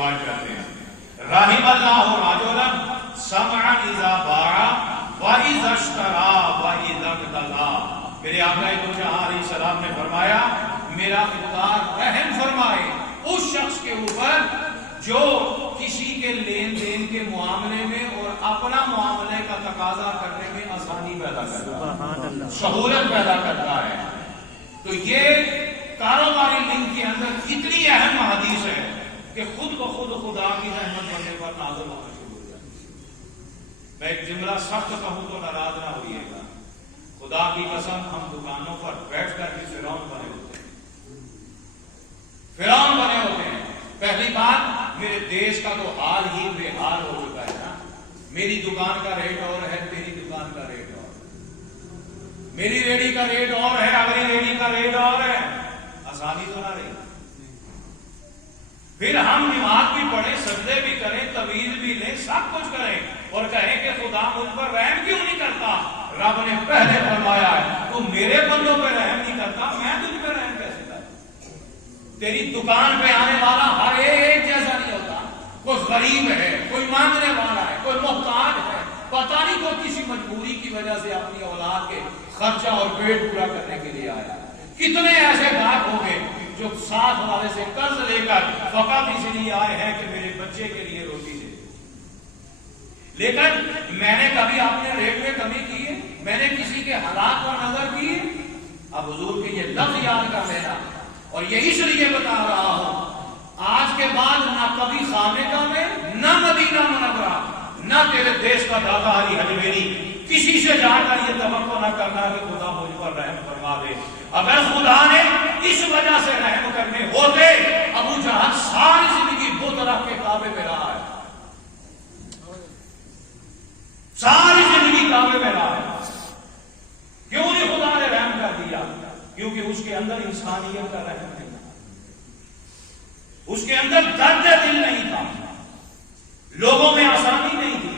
روایت کرتے ہیں رحم اللہ رجلا سمعا اذا باع واذا اشترى واذا اقتضى. میرے آقا دو جہاں علیہ السلام نے فرمایا میرا خدا رحم فرمائے اس شخص کے اوپر جو کسی کے لین دین کے معاملے میں اور اپنا معاملے کا تقاضا کرنے میں آسانی پیدا کرتا ہے، سہولت پیدا کرتا ہے. تو یہ کاروباری لنک کے اندر اتنی اہم حدیث ہے کہ خود بخود خدا کی رحمت بندے پر نازل ہونا شروع ہو جائے. میں ایک جملہ سخت کہوں تو ناراض نہ ہوئیے گا، خدا کی قسم ہم دکانوں پر بیٹھ کر کے فرعون بنے ہوتے ہیں، فرعون بنے ہوتے ہیں. پہلی بات میرے دیش کا تو حال ہی بے حال ہو چکا ہے نا. میری دکان کا ریٹ اور ہے، تیری دکان کا ریٹ اور ہے، میری ریڑھی کا ریٹ اور ہے، اگلی ریڑھی کا ریٹ اور ہے. آسانی تو نہ رہی. پھر ہم نماز بھی پڑھیں، سجدے بھی کریں، طویل بھی لیں، سب کچھ کریں اور کہیں کہ خدا مجھ پر رحم کیوں نہیں کرتا. رب نے پہلے فرمایا ہے تو میرے بندوں پہ رحم نہیں کرتا، میں تجھ پہ رحم کیسے کروں. تیری دکان پہ آنے والا ہر ایک جیسا نہیں ہوتا. کوئی غریب ہے، کوئی مانگنے والا ہے، کوئی محتاج ہے، پتہ نہیں کوئی کسی مجبوری کی وجہ سے اپنی اولاد کے خرچہ اور پیٹ پورا کرنے کے لیے آیا. کتنے ایسے گاہک ہوں گے جو ساتھ والے سے قرض لے کر فقط اس لیے آئے ہیں کہ میرے بچے کے لیے روٹی دے. لیکن میں نے کبھی اپنے ریٹ میں کمی کی ہے؟ میں نے کسی کے حالات پر نظر کی ہے؟ اب حضور کے یہ لفظ یاد کر لینا. اور یہ اس لیے بتا رہا ہوں آج کے بعد نہ کبھی خانقاہ میں، نہ مدینہ منورہ، نہ تیرے دیش کا دادا علی حجویری کسی سے جا کر یہ توقع نہ کرنا کہ خدا مجھ پر رحم فرما دے. اگر خدا نے اس وجہ سے رحم کرنے ہوتے ابو جہل ساری زندگی بت رکھ کے کعبے میں رہا ہے، ساری زندگی کعبے میں رہا ہے. کیوں نہیں خدا نے رحم کر دیا؟ کیونکہ اس کے اندر انسانیت کا رحم نہیں تھا، اس کے اندر درد دل نہیں تھا، لوگوں میں آسانی نہیں تھی.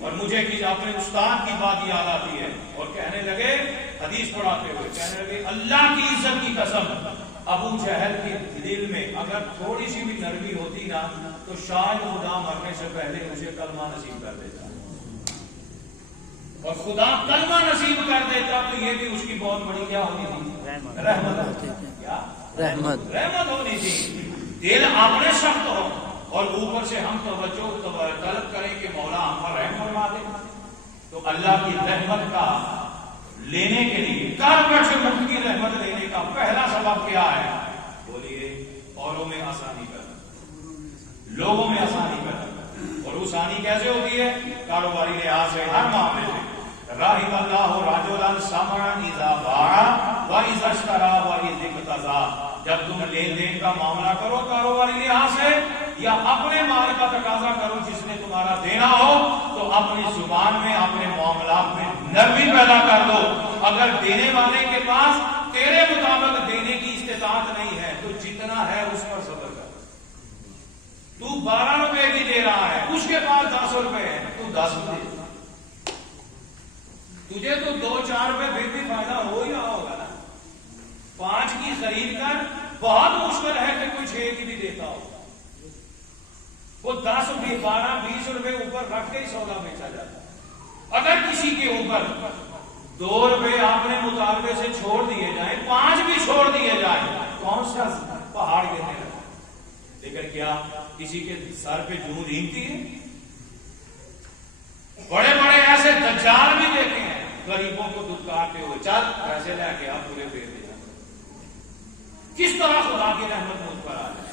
اور مجھے اپنے استاد کی بات یاد آتی ہے اور کہنے لگے، حدیث پڑھاتے ہوئے کہنے لگے اللہ کی عزت کی قسم ابو جہل کے دل میں اگر تھوڑی سی بھی نرمی ہوتی نا تو شاید خدا مرنے سے پہلے اسے کلمہ نصیب کر دیتا. اور خدا کلمہ نصیب کر دیتا تو یہ بھی اس کی بہت بڑی کیا ہونی تھی؟ رحمت. کیا رحمت ہونی تھی. دل اپنے سخت ہو اور اوپر سے ہم توجہ طلب کریں کہ مولا ہم پر رحم فرما دے. تو اللہ کی رحمت کا لینے کے لیے کاربٹ سے مفت کی رحمت لینے کا پہلا سبب کیا ہے؟ بولیے، اوروں میں آسانی پیدا، لوگوں میں آسانی پیدا. اور آسانی کیسے ہوتی ہے؟ کاروباری لحاظ سے ہر معاملے میں. رحم اللہ رجلا سمعا اذا باع واذا اشترى واذا اقتضى. جب تم لین دین کا معاملہ کرو کاروباری لحاظ سے یا اپنے مال کا تقاضا کرو جس نے تمہارا دینا ہو تو اپنی زبان میں، اپنے معاملات میں نرمی پیدا کر دو. اگر دینے والے کے پاس تیرے مطابق دینے کی استطاعت نہیں ہے تو جتنا ہے اس پر صبر کر. تو 12 روپے کی دے رہا ہے، اس کے پاس 10 روپے ہے، تو 10 دے. تجھے تو 2-4 روپے پھر بھی فائدہ ہو ہی رہا ہوگا نا. 5 کی خرید کر بہت مشکل ہے کہ کوئی 6 کی بھی دیتا ہو. وہ 10 بھی 12-20 روپے اوپر رکھ کے ہی سودا بیچا جاتا ہے. اگر کسی کے اوپر 2 روپے آپ نے مطالبے سے چھوڑ دیے جائیں، 5 بھی چھوڑ دیے جائیں، کون سا پہاڑ گرنے لگا. لیکن کیا کسی کے سر پہ جوں رینگتی ہے؟ بڑے بڑے ایسے دجال بھی دیکھے ہیں غریبوں کو دھتکارتے ہوئے، چل پیسے لے کے آپ پورے پھیر دے. کس طرح خدا کی رحمت مجھ پر آ جائے.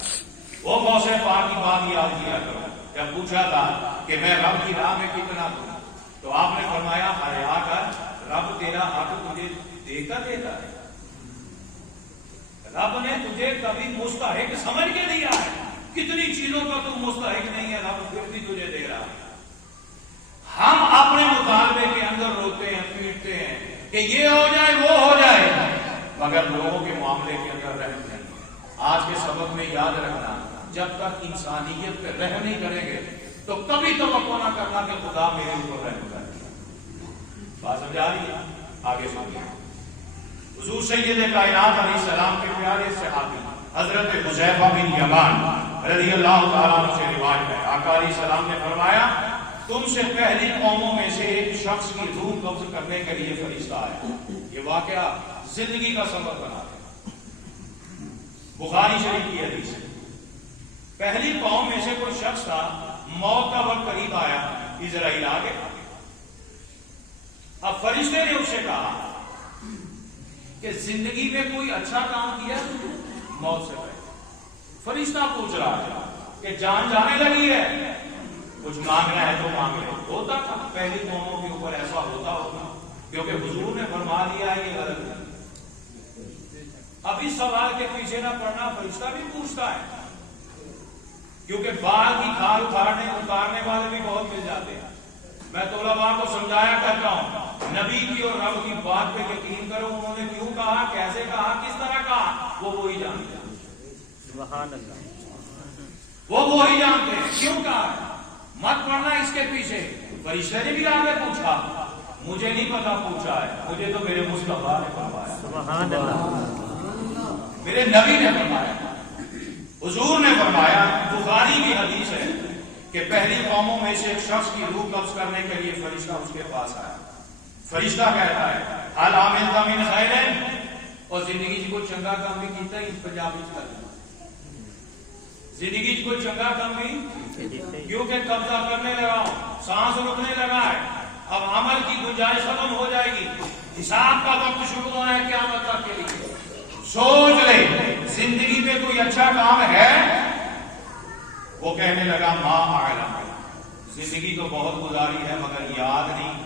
وہ غوث پاک کی بات یاد کیا کرو. جب پوچھا تھا کہ میں رب کی راہ میں کتنا دوں تو آپ نے فرمایا حیا کر، رب تیرا حق تجھے دے کر دیتا ہے. رب نے تجھے کبھی مستحق سمجھ کے دیا ہے. کتنی چیزوں کا تو مستحق نہیں ہے، رب پھر بھی تجھے دے رہا ہے. ہم اپنے مطالبے کے اندر روتے ہیں، پیٹتے ہیں کہ یہ ہو جائے وہ ہو جائے، مگر لوگوں کے معاملے کے اندر رحم نہیں. آج کے سبق میں یاد رکھنا، جب تک انسانیت پہ رحم نہیں کریں گے تو کبھی توقع نہ کرنا کہ خدا میرے اوپر رحم کرے. بات سمجھ آ رہی ہے؟ آگے سنیے. حضور سید کائنات علیہ السلام کے پیارے صحابی حضرت حذیفہ بن یمان رضی اللہ تعالیٰ عنہ سے روایت ہے، آقا علیہ السلام نے فرمایا تم سے پہلی قوموں میں سے ایک شخص کی روح قبض کرنے کے لیے فرشتہ آیا۔ یہ واقعہ زندگی کا سبب بنا ہے، بخاری شریف کی حدیث ہے۔ پہلی قوم میں سے کوئی شخص تھا، موت کا وقت قریب آیا، اسرائیل آ گیا۔ اب فرشتے نے اس سے کہا کہ زندگی میں کوئی اچھا کام کیا موت سے پہلے؟ فرشتہ پوچھ رہا ہے کہ جان جانے لگی ہے، کچھ مانگنا ہے تو مانگ لے۔ ہوتا تھا پہلی قوموں کے اوپر ایسا ہوتا ہوگا، کیونکہ حضور نے فرما دیا ہے یہ غلط ہے۔ اب اس سوال کے پیچھے نہ پڑنا، فرشتہ بھی پوچھتا ہے، کیونکہ بال کی کھال اتارنے والے بھی بہت مل جاتے ہیں۔ میں طلباء کو سمجھایا کرتا ہوں، نبی کی اور رب کی بات پہ یقین کرو، انہوں نے کیوں کہا، کیسے کہا، کس طرح کہا، وہ وہی جانتے ہیں۔ سبحان اللہ، وہ وہی جانتے ہیں کیوں کہا ہے۔ مت پڑھنا اس کے پیچھے۔ فرشتے نے بھی آگے پوچھا، مجھے نہیں پتا پوچھا ہے، مجھے تو میرے مصطفیٰ نے فرمایا، سبحان اللہ، میرے نبی نے فرمایا، حضور نے فرمایا۔ بخاری کی حدیث ہے کہ پہلی قوموں میں سے ایک شخص کی روح قبض کرنے کے لیے فرشتہ اس کے پاس آیا۔ فرشتہ کہتا ہے حال عامل من خیر، اور زندگی کو چنگا کام بھی کیتا ہے، پنجابی زندگی کو چنگا کام بھی، کیونکہ قبضہ کرنے لگا ہوں، سانس رکنے لگا ہے، اب عمل کی گنجائش ختم ہو جائے گی، حساب کا وقت شروع ہونا ہے قیامت تک کے لیے۔ سوچ لے زندگی میں کوئی اچھا کام ہے؟ وہ کہنے لگا ماں اعلم، زندگی تو بہت گزاری ہے مگر یاد نہیں